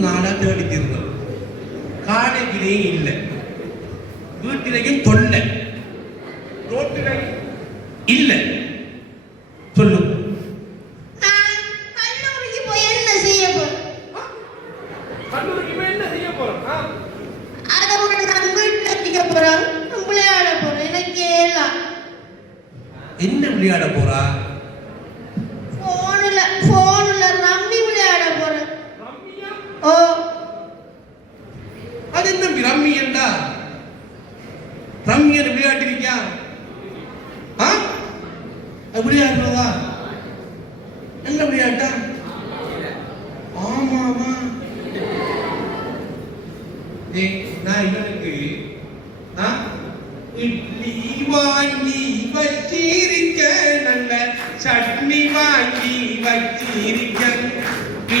மூன்று நாளா தேடி தீர்ந்தோம் காலேஜிலேயும் இல்லை. வீட்டிலேயும் தொல்லை. ரோட்டிலையும் இல்லை. சொல்லு? என்ன விளையாட போறா ரம்மியா ஓ அது என்ன ரம்மி என்றா ரம்மியன் விளையாட்டிருக்கியா ஆ அது விளையாடுறதா நல்ல விளையாட்டா ஆமாமா நான் இவனுக்கு இட்லி வாங்கி வச்சிருக்க நல்ல சட்னி வாங்கி வச்சிருக்க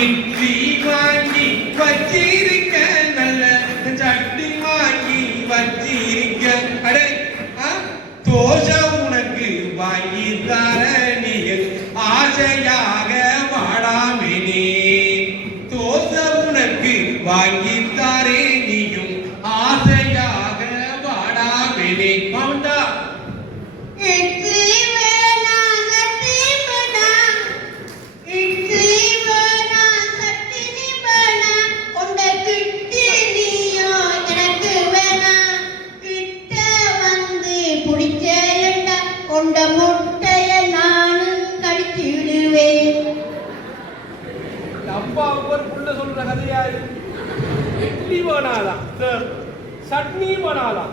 இட்லி வாங்கி வச்சிருக்க நல்ல சட்னி வாங்கி வச்சிருக்க அடே தோசை சட்னி வேணாலாம்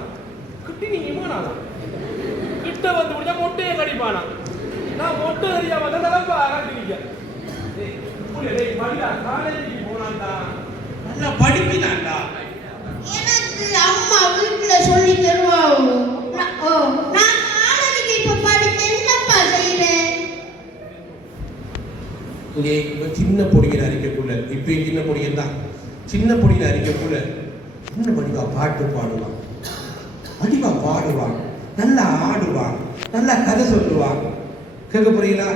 கிட்னி வேணாலாம் கிட்ட வந்து முடிஞ்சா மொட்டையை கடிப்பானா? நான் மொட்டை கடிக்காம தான் நிலப்பா கட்டிருக்கேன் காலேஜுக்கு போனான்டா. நல்லா எனக்கு அம்மா வீட்டுல சொல்லி தருவாங்க நான்- இப்ப படிக்க என்னப்பா செய்யறேன் இங்கே இவன் சின்ன பொடியில் அரிக்கக்குள்ள. இப்பயும் சின்ன பொடியன் தான். சின்ன பொடியில் அரிக்கக்குள்ள. சின்ன படிவா பாட்டு பாடுவான். அடிவா பாடுவான். நல்லா ஆடுவான். நல்லா கதை சொல்லுவான். கேட்க போறீங்களா?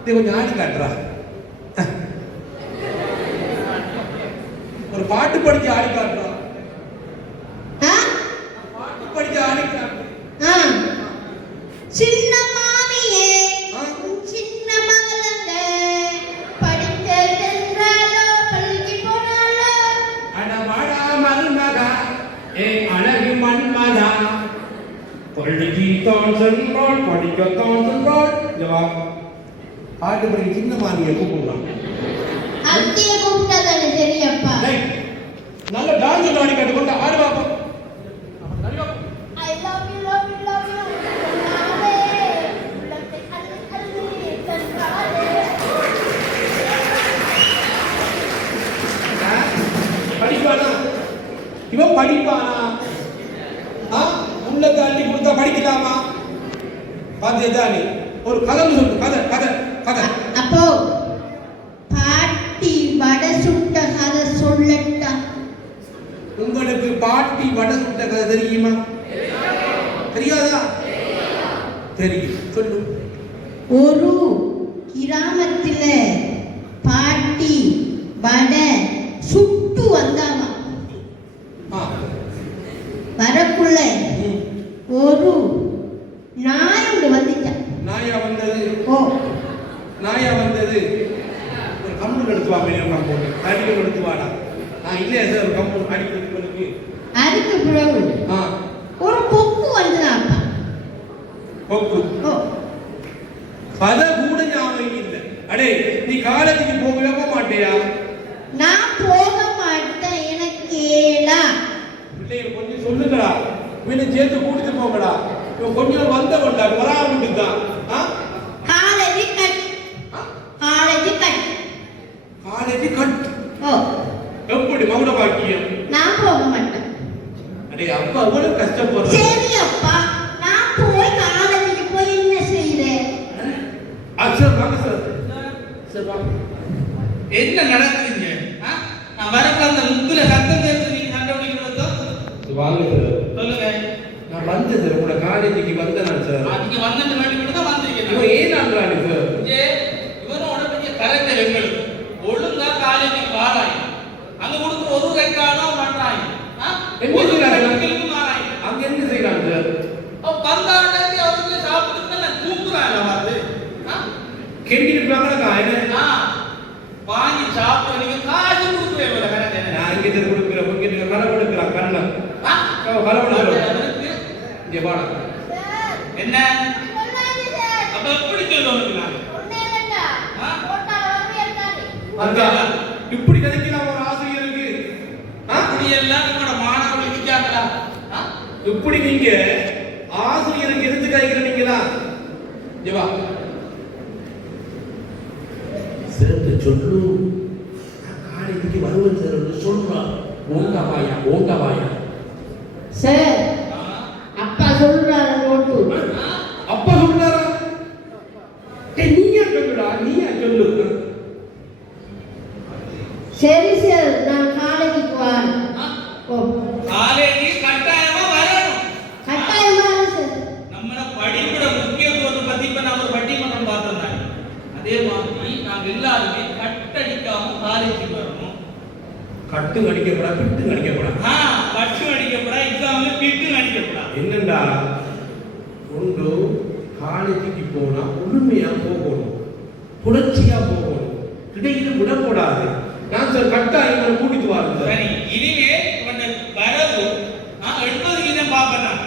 இதை கொஞ்சம் ஆடி காட்டுறா. ஒரு பாட்டு படிச்சு ஆடி காட்டுறான் பாட்டு படிக்க சின்ன மாமியை கூப்பிடுறான் அத்தைய டேய், நல்ல டான்ஸ் ஆடி கட்டு கொண்டு ஆடு பாப்போம். படிப்பானா? இவன் படிப்பானா? உள்ளத்தை அள்ளி கொடுத்தா படிக்கலாமா பாத்தியா நீ ஒரு கதை சொல்லு கதை கதை கதை. அப்போ பாட்டி வடை சுட்ட கதை சொல்லட்டா? உங்களுக்கு பாட்டி வடை சுட்ட கதை தெரியுமா? தெரியாதா? தெரியும். சொல்லு. ஒரு கிராமத்துல பாட்டி வடை சுட்டு வந்தாமா ஆ வரக்குள்ள ம். ஒரு நாய் ஒன்று வந்துச்சான் நாயா வந்தது ஓ நாயா வந்தது ஒரு கம்பு எடுத்து வா மேலே நான் போட்டு அடிக்கல் எடுத்து வாடா. நான் இல்லையா சார் ஒரு கம்பு அடிக்கிறதுக்கு அதுக்கு பிறகு ஆ. ஒரு கொக்கு வந்துதாப்பா கொக்கு. கதை கூட ஞாபகம் இல்லை. அடே நீ காலேஜுக்கு போகவே போக மாட்டியா? நான் போக மாட்டேன் எனக்கு ஏலா பிள்ளைங்க கொஞ்சம் சொல்லுங்கடா. இவனை சேர்த்து கூட்டிட்டு போங்கடா. இவன் கொஞ்சம் வந்தவன்டா வராமட்டு தான் ஆ? அவ்வளவு கஷ்டப்படுறோம் சரி அப்பா நான் போய் காலேஜுக்கு போய் என்ன செய்யறேன் சார் வாங்க சார். சார் வாங்க. என்ன நடக்குதுங்க? நான் வரப்ப அந்த முத்துல சத்தம் சேர்த்து நீங்க சண்டை பிடிக்கிறதோ வாங்க சார். சொல்லுங்க. நான் வந்தேன் சார். உங்களோட அங்க இப்படி கதைக்கலாம் ஒரு ஆசிரியருக்கு ஆ? அப்படியெல்லாம் நம்மளோட மாணவர்கள் விற்காங்களா இப்படி நீங்க ஆசிரியருக்கு எடுத்து காய்க்கிறீங்களா இங்க வா. சேர்த்து சொல்லு. காலேஜுக்கு வருவேன் சார் சொல்றான் ஓங்க வாயா ஓங்க வாயா சார் அப்பா சொல்றாரு நோட்டு அப்பா சொல்றாரா ஏய், நீயா சொல்லுடா நீயா சொல்லு சரி சார் நான் காலேஜுக்கு வரேன் ஓ காலேஜ் கட்டாயமா வரணும் கட்டாயமாக சார் நம்மள படிப்போட முக்கியத்துவத்தை பத்தி இப்ப நம்ம ஒரு பட்டிமன்றம் பார்த்தோம் தானே. அதே மாதிரி நாங்க எல்லாருமே கட்டடிக்காம காலேஜுக்கு வரணும். கட்டு கடிக்கப்படா பிட்டு கடிக்கப்படா ஆ, பட்டு அடிக்கப்படா எக்ஸாம்ல பிட்டு அடிக்கப்படா என்னண்டா? ஒன்று காலேஜுக்கு போனா முழுமையா போகணும் புரட்சியா போகணும் இடையில விடக்கூடாது நான் சார் கட்டாயம் இவனை கூட்டிட்டு வாருங்க சரி இனிமே உன்னை வரவு ஆ, எண்பது வீதம் பார்ப்பேன் நான்.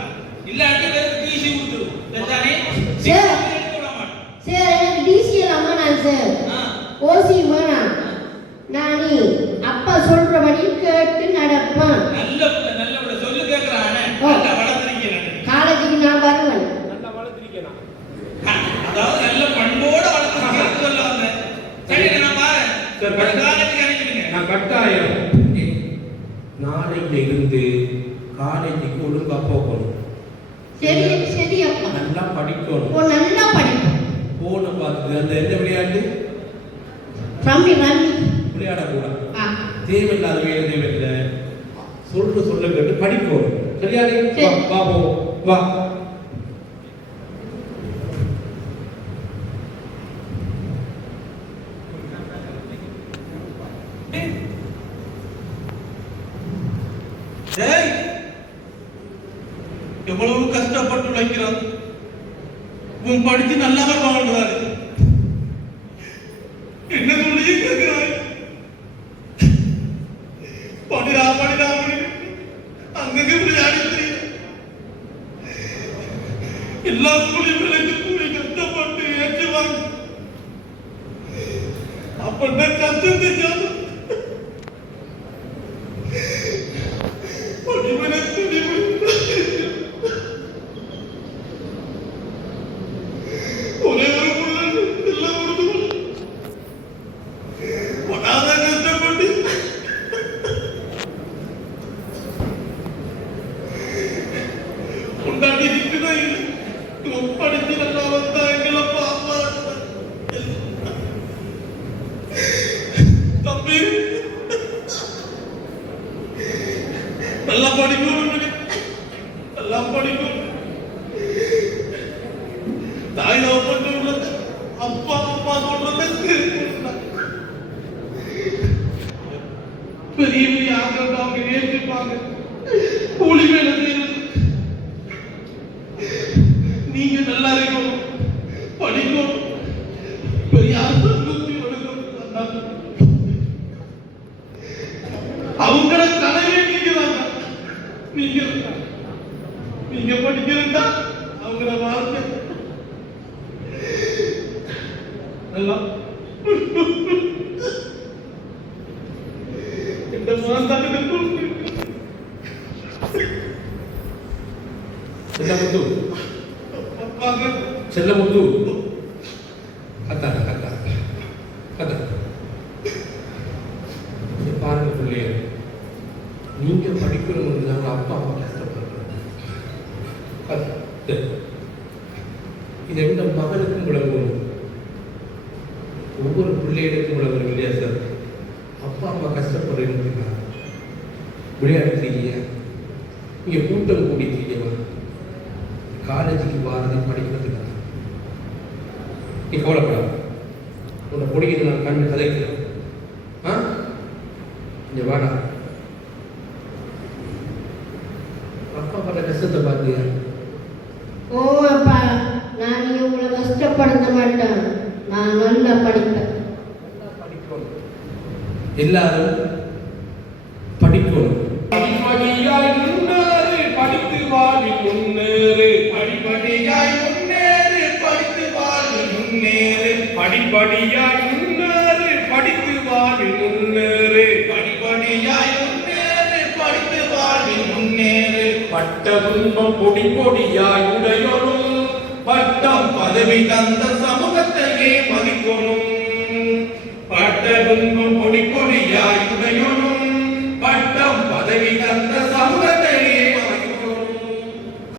இல்லாட்டி வெறும் டிசி கொடுத்துருவோம் சரிதானே சரி. exam எழுத விட மாட்டோம். சார் எனக்கு டிசிஎல் அம்மனான் சார் ஆ, ஓசி வேணாம் நான் அப்பா சொல்றபடி கேட்டு நடப்பேன் நல்ல பிள்ளை, நல்ல பிள்ளை. சொல்லு கேட்கிறானே. ஓ. நல்லா வளர்த்திருக்கிறேன். காலேஜுக்கு நான் வருவேன் நல்லா வளர்த்திருக்கேன் ஆ, அதாவது நல்ல பண்போட வளர்த்திருக்கிறேன்னு சொல்ல வந்தேன். சரி, நான் பாரேன். சரி, ஒரு காலேஜுக்கு அனுப்பிடுங்க. நான் கட்டாயம் நாளையில இருந்து காலேஜுக்கு ஒழுங்கா போகணும். சரி சரி அப்பா. நல்லா படிக்கணும். ஓ நல்லா படிப்பேன் போன பார்த்து அந்த எந்த விளையாட்டு? Rummy rummy. விளையாடக்கூடாது. ஆ. தேவையில்லாத வேலை தேவையில்லை. சொல்ற சொல்ல கேட்டு படிக்கணும். சரியானே வா. வா வா. கஷ்டப்பட்டு உழைக்கிறான். உன் படிச்சு நல்லவர் வாழ்றாரு என்ன சொல்லி கேட்கிறாய்? படிடா படிடா படி அங்கங்க விளையாடி எல்லா கூலி விளைஞ்சு கூலி கஷ்டப்பட்டு ஏற்றுவாங்க. அப்ப கஷ்டம் தெரியாது படிவன துணிவு ஒரே ஒரு புள்ளன் எல்லாம் உருது படாத கஷ்டப்பட்டு கொண்டாடி இருக்குதா படிச்சு நல்லா வந்தா எங்களை பாப்பா தம்பி நல்லா படிக்கணும் நல்லா படிக்கணும் தாய் தகப்பன் சொல்றது அப்பா அம்மா சொல்றது பெரிய பெரிய அவங்க ஏற்றுப்பாங்க கூலி வேலை செய்யறது நீங்க நல்லா இருக்கணும் படிக்கணும் பெரிய அரசாங்கத்தை எடுக்கணும் அவங்கள கனவே நீங்க தாங்க நீங்க படிக்கணும்னு அவங்க அப்பா அம்மா கஷ்டப்படுறாங்க இது எந்த மகனுக்கும் விளங்கணும் ஒவ்வொரு பிள்ளைகளுக்கும் உள்ள ஒரு சார்? அப்பா அம்மா கஷ்டப்படுறீங்க விளையாடுறீங்க நீங்க கூட்டம் கூடிட்டீங்க காலேஜுக்கு வாரது படிக்கிறதுக்கு? நீ கவலைப்படாது. உன்னை பிடிக்கிறது நான் கண் கதைக்கிறேன் ஆ இங்க வாடா அப்பா பட்ட கஷ்டத்தை பார்த்தியா ஓ அப்பா நான் நீ உங்களை கஷ்டப்படுத்த மாட்டேன் நான் நல்லா படிப்பேன் எல்லாரும் படிக்கணும் படிப்படியாய் முன்னேறு படித்து வாழ்வில் முன்னேறு படிப்படியாய் முன்னேறு படித்து வாழ்வில் முன்னேறு படிப்படியாய் முன்னேறு படித்து வாழ்வில் முன்னேறு படிப்படியாய் முன்னேறு படித்து வாழ்வில் முன்னேறு பட்ட துன்பம் பொடி பொடியாய் உடையொரும் பட்டம் பதவி தந்த சம by to the union.